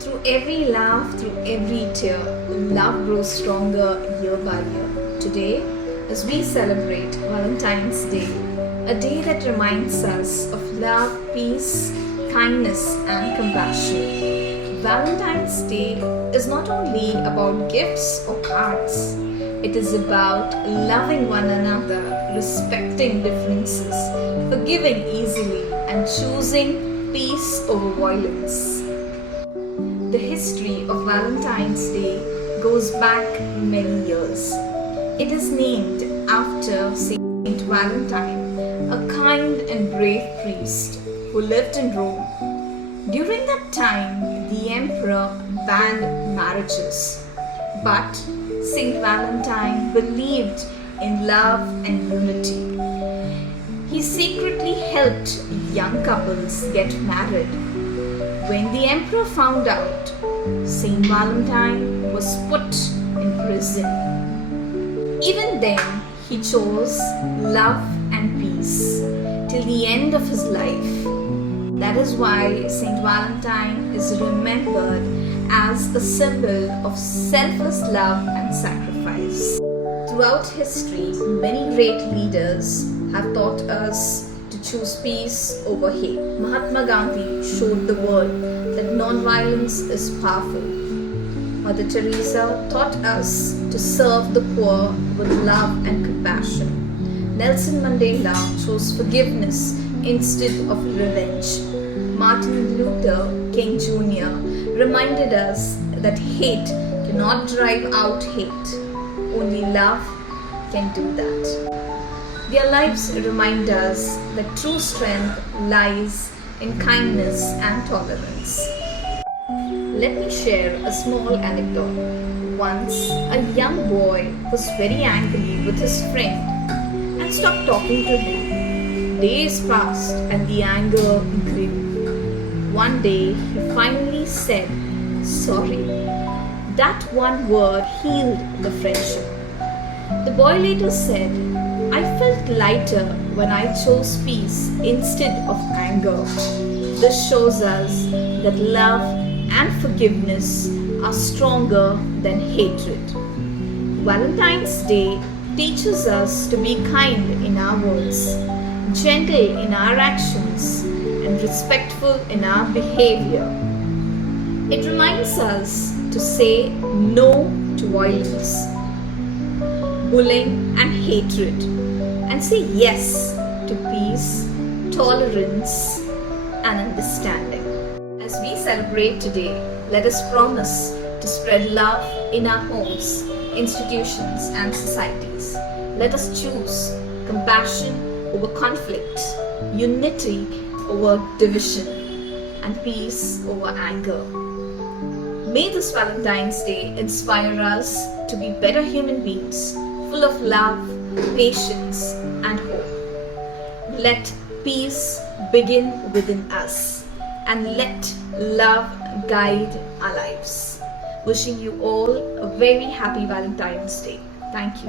Through every laugh, through every tear, love grows stronger year by year. Today, as we celebrate Valentine's Day, a day that reminds us of love, peace, kindness, and compassion. Valentine's Day is not only about gifts or cards, it is about loving one another, respecting differences, forgiving easily, and choosing peace over violence. The history of Valentine's Day goes back many years. It is named after Saint Valentine, a kind and brave priest who lived in Rome. During that time, the emperor banned marriages, but Saint Valentine believed in love and unity. He secretly helped young couples get married. When the emperor found out, Saint Valentine was put in prison. Even then, he chose love and peace till the end of his life. That is why Saint Valentine is remembered as a symbol of selfless love and sacrifice. Throughout history, many great leaders have taught us to choose peace over hate. Mahatma Gandhi showed the world that non-violence is powerful. Mother Teresa taught us to serve the poor with love and compassion. Nelson Mandela chose forgiveness instead of revenge. Martin Luther King Jr. reminded us that hate cannot drive out hate. Only love can do that. Their lives remind us that true strength lies in kindness and tolerance. Let me share a small anecdote. Once, a young boy was very angry with his friend and stopped talking to him. Days passed and the anger grew. One day, he finally said, "Sorry." That one word healed the friendship. The boy later said, "I felt lighter when I chose peace instead of anger." This shows us that love and forgiveness are stronger than hatred. Valentine's Day teaches us to be kind in our words, gentle in our actions, and respectful in our behavior. It reminds us to say no to violence, bullying, and hatred, and say yes to peace, tolerance, and understanding. As we celebrate today, let us promise to spread love in our homes, institutions, and societies. Let us choose compassion over conflict, unity over division, and peace over anger. May this Valentine's Day inspire us to be better human beings, full of love, patience, and hope. Let peace begin within us, and let love guide our lives. Wishing you all a very happy Valentine's Day. Thank you.